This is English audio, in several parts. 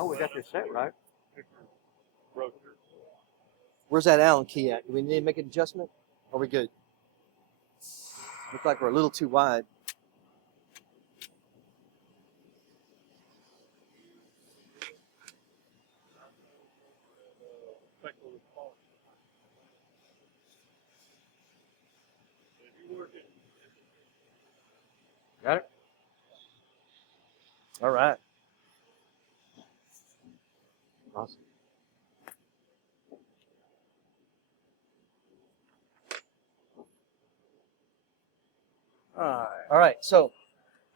Oh, we got this set right. Where's that Allen key at? Do we need to make an adjustment? Are we good? Looks like we're a little too wide. Got it? All right. Awesome. All right, so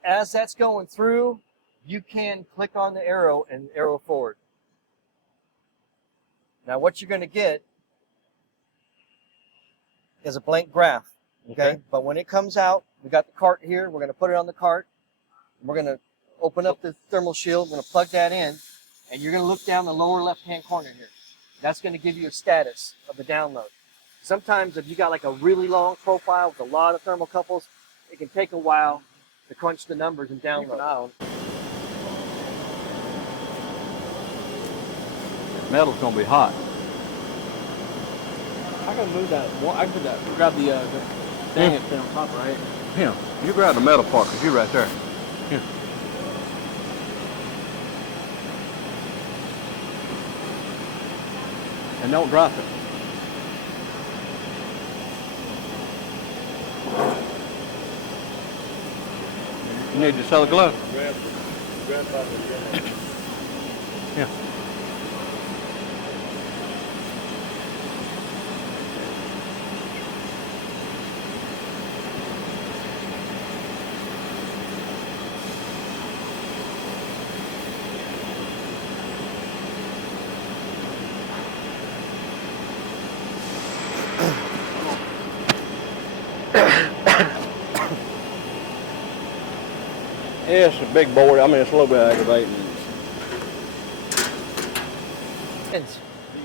as that's going through, you can click on the arrow and arrow forward. Now what you're going to get is a blank graph, okay? But when it comes out, we got the cart here. We're going to put it on the cart. We're going to open up the thermal shield. We're going to plug that in, and you're going to look down the lower left-hand corner here. That's going to give you a status of the download. Sometimes if you got like a really long profile with a lot of thermocouples, it can take a while to crunch the numbers and download. Metal's gonna be hot. I can move that. Well, I can put that. Grab the thing that's on top, right? Yeah, you grab the metal part because you're right there. Here. And don't drop it. You need to sell a glove. Yeah. Yeah, it's a big board. I mean, it's a little bit aggravating. Do you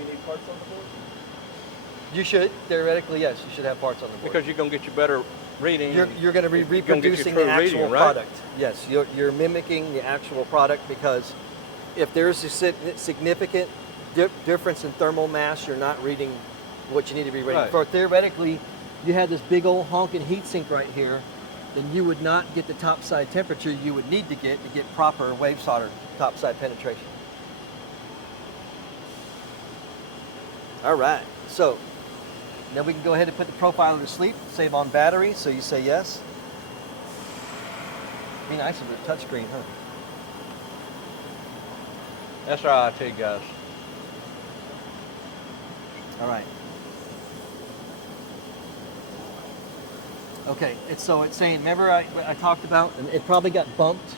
need parts on the board? You should. Theoretically, yes, you should have parts on the board. Because you're going to get your better reading. You're going to be reproducing true the actual reading, right? product. Yes, you're mimicking the actual product, because if there's a significant difference in thermal mass, you're not reading what you need to be reading. Right. For theoretically, you had this big old honking heat sink right here, then you would not get the topside temperature you would need to get proper wave solder topside penetration. All right, so now we can go ahead and put the profiler to sleep, save on battery, so you say yes. Be nice if it was touchscreen, huh? That's our IT guys. All right. Okay, so it's saying, remember I talked about, and it probably got bumped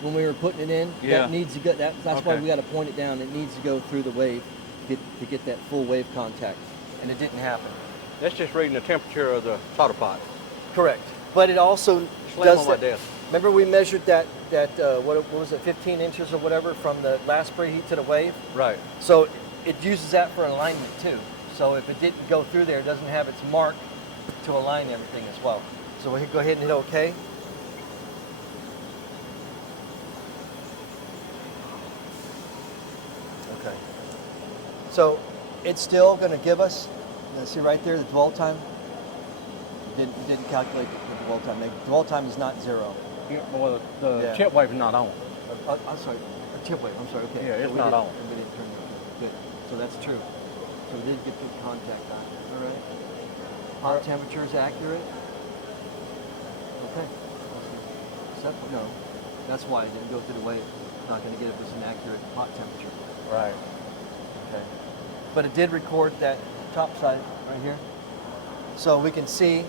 when we were putting it in? Yeah. That needs to go, that's why we got to point it down. It needs to go through the wave to get that full wave contact, and it didn't happen. That's just reading the temperature of the solder pot. Correct. But it also Slam does on my that. desk. Remember we measured that what was it, 15 inches or whatever from the last preheat to the wave? Right. So it uses that for alignment too. So if it didn't go through there, it doesn't have its mark to align everything as well. So we can go ahead and hit OK. Okay. So it's still going to give us, see right there, the dwell time. It didn't calculate the dwell time. The dwell time is not 0. Well, the chip wave is not on. I'm sorry, the chip wave. I'm sorry. Okay. Yeah, it's So not on. We didn't turn it on. Good. So that's true. So we did get good contact on it. All right. Hot temperature is accurate. Okay. No, that's why it didn't go through the wave. It's not going to get us an accurate hot temperature. Right. Okay. But it did record that top side right here. So we can see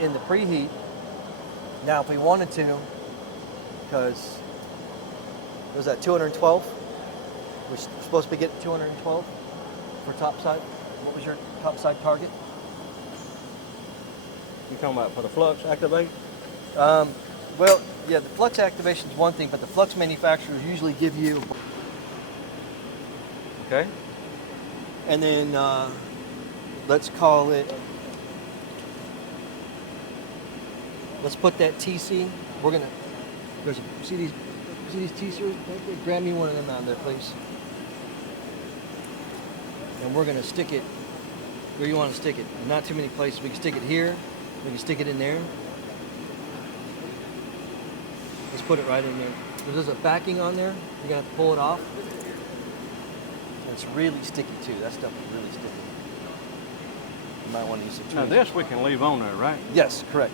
in the preheat. Now, if we wanted to, because it was at 212, we're supposed to be getting 212 for topside. What was your topside target? You talking about for the flux activate? Well, yeah, the flux activation is one thing, but the flux manufacturers usually give you. Okay. And then let's call it. Let's put that TC. We're gonna. See these See these t-shirts? Grab me one of them out there, please. And we're gonna stick it where you want to stick it. Not too many places. We can stick it here. We can stick it in there. Let's put it right in there. There's a backing on there. You're gonna have to pull it off. It's really sticky too. That stuff is really sticky. You might want to use some Now tweezers. this we can leave on there, right? Yes, correct.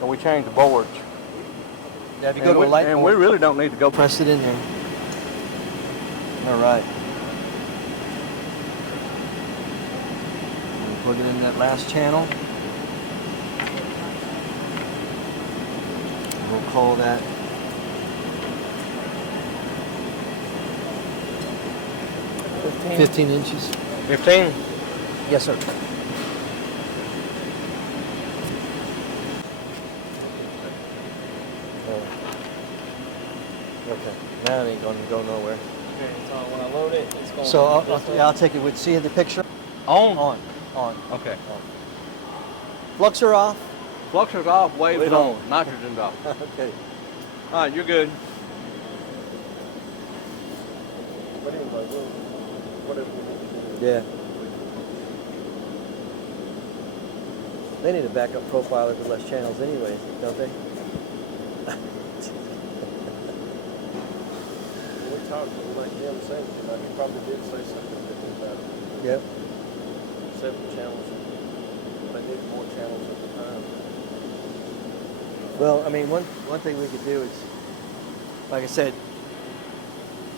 So we change the boards. Yeah, if you go to a light and board, we really don't need to go. press it in there. All right. And plug it in that last channel. We'll call that 15 inches. 15. Yes, sir. Okay, that ain't gonna go nowhere. Okay, so when I load it, it's going. So this way. I'll take it with, see the picture? On. On. Okay. Fluxer off. Fluxer's off, waves Wave on, on. nitrogen's off. Okay. All right, you're good. But anyway, whatever we need to do. Yeah. They need a backup profiler with less channels anyways, don't they? We talked, like Jim said, you know, he probably did say something different about Yep. 7 channels. They need more channels at the time. Well, I mean, one thing we could do is, like I said,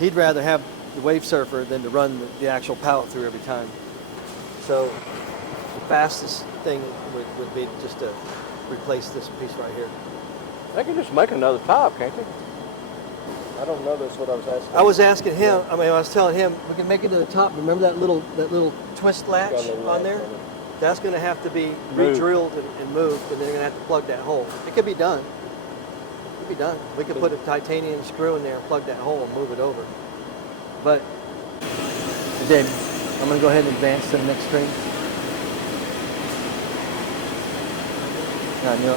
he'd rather have the wave surfer than to run the actual pallet through every time. So the fastest thing would be just to replace this piece right here. They can just make another top, can't they? I don't know, that's what I was asking. I was asking him, I was telling him, we can make it to the top. Remember that little twist latch Got a little on latch there? on it. That's going to have to be Moved. re-drilled and moved, and then they're going to have to plug that hole. It could be done. It could be done. We could put a titanium screw in there and plug that hole and move it over. But then I'm going to go ahead and advance to the next screen. No.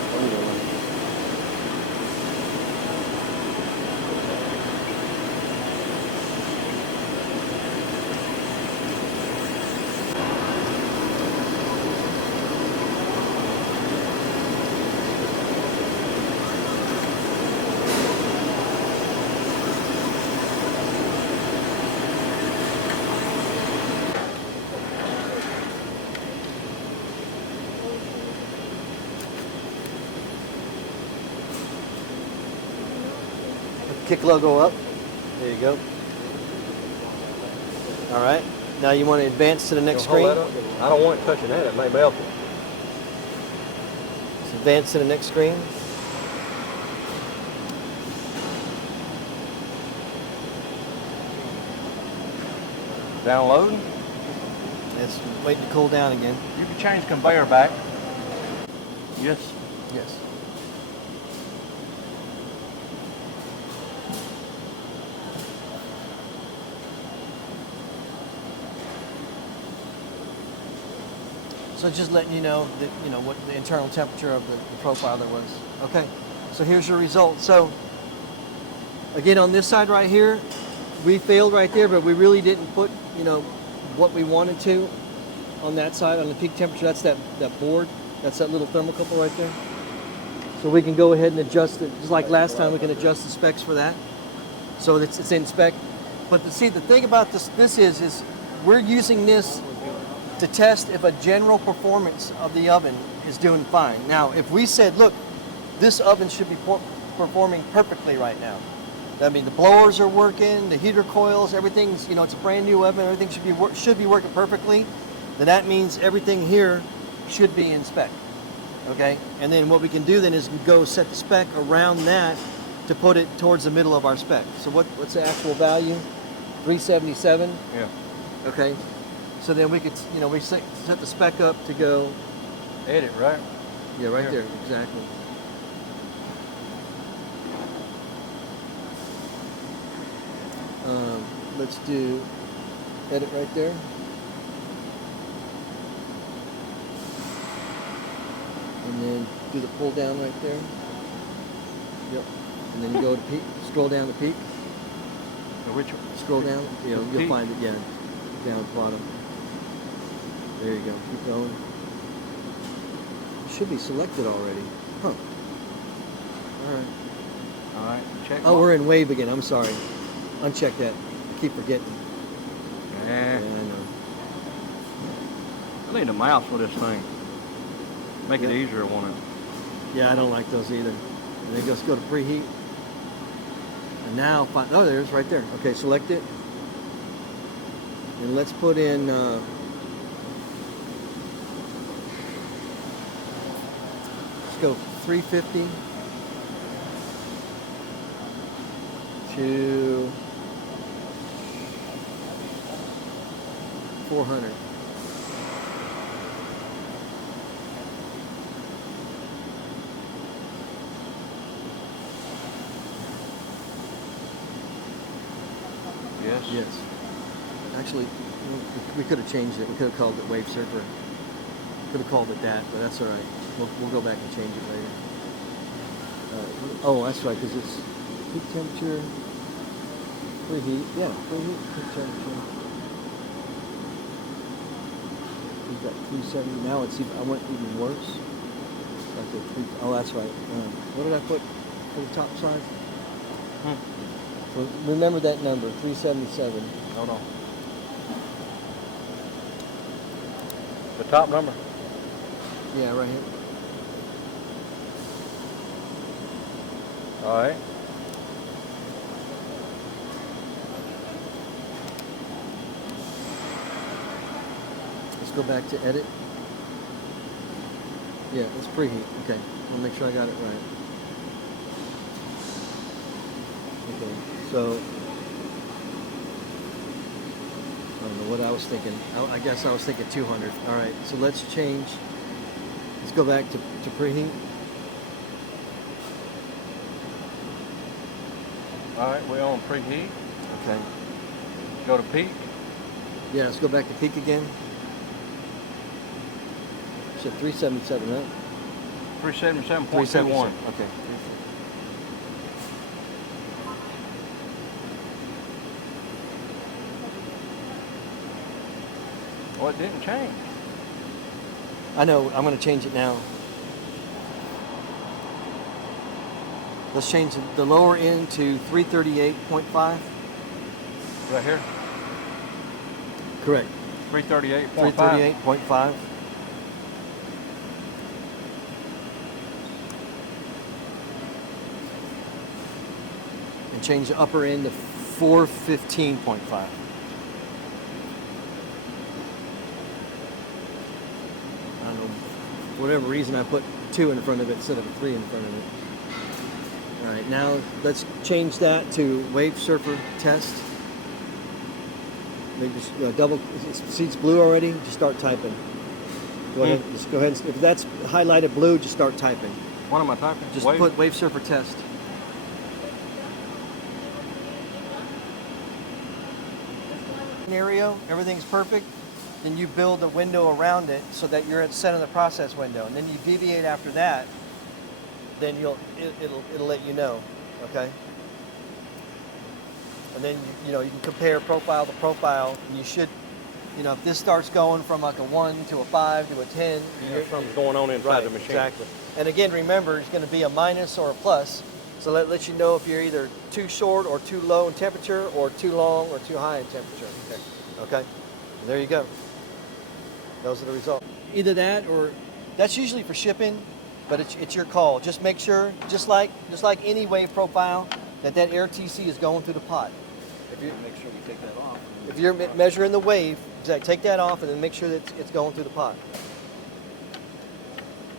Kick logo up. There you go. All right. Now you want to advance to the next screen. I don't want it touching that. It may melt it. Let's advance to the next screen. Downloading. It's waiting to cool down again. You can change conveyor back. Yes. Yes. So just letting you know that what the internal temperature of the profiler was. Okay. So here's your result. So again, on this side right here, we failed right there, but we really didn't put what we wanted to on that side on the peak temperature. That's that board. That's that little thermocouple right there. So we can go ahead and adjust it, just like last time. We can adjust the specs for that, so it's in spec. But see, the thing about this is we're using this to test if a general performance of the oven is doing fine. Now, if we said, look, this oven should be performing perfectly right now. I mean, the blowers are working, the heater coils, everything's, it's a brand new oven, everything should be working perfectly. Then that means everything here should be in spec. Okay? And then what we can do then is go set the spec around that to put it towards the middle of our spec. So what's the actual value? 377? Yeah. Okay. So then we could, we set the spec up to go. Edit, right? Yeah, right Here. there, exactly. Let's do edit right there. And then do the pull down right there. Yep. and then you go to peak, scroll down to peak, Which scroll down, you know, you'll Peak. find it, yeah, down at the bottom. There you go, keep going. It should be selected already. Huh. All right. All right, check. Oh, we're in wave again, I'm sorry. Uncheck that, I keep forgetting. Yeah, I know. I need a mouse with this thing. Make it Yeah. easier, won't it? Yeah, I don't like those either. And then just go to preheat. And now, oh, there it is right there. Okay, select it. And let's put in, let's go 350 to 400. Yes. Yes. Actually, we could have changed it. We could have called it Wave Surfer. Could have called it that, but that's all right. We'll go back and change it later. Oh, that's right, because it's peak temperature, preheat. Yeah, preheat, peak temperature. We've got 370. Now it's even, I went even worse. Oh, that's right. What did I put for the top side? So remember that number, 377. Hold on. The top number. Yeah, right here. All right. Let's go back to edit. Yeah, let's preheat. Okay, I'll make sure I got it right. Okay, so I don't know what I was thinking. I guess I was thinking 200. All right, so let's change. Let's go back to preheat. All right, we're on preheat. Okay. Go to peak. Yeah, let's go back to peak again. Said 377, right? 377.21. 377. Okay. Well, it didn't change. I know. I'm going to change it now. Let's change the lower end to 338.5. Right here. Correct. 338.5. 338.5. And change the upper end to 415.5. I don't know, for whatever reason I put 2 in front of it instead of a 3 in front of it. All right, now let's change that to Wave Surfer Test. Maybe just double, see it's blue already, just start typing. Go ahead, just go ahead, if that's highlighted blue, just start typing. What am I typing? Just put Wave Surfer Test. Scenario, everything's perfect, then you build a window around it so that you're at the center of the process window, and then you deviate after that, then it'll let you know, okay? And then you know you can compare profile to profile, and you should, you know, if this starts going from like a 1 to a 5 to a 10, Something's going on inside right, the machine. exactly. And again, remember, it's going to be a minus or a plus, so that lets you know if you're either too short or too low in temperature, or too long or too high in temperature. Okay, there you go. Those are the results. Either that, or that's usually for shipping, but it's your call. Just make sure, just like any wave profile, that air TC is going through the pot. If you Make sure you take that off. if you're measuring the wave, take that off and then make sure that it's going through the pot.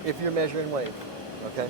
If you're measuring wave, okay.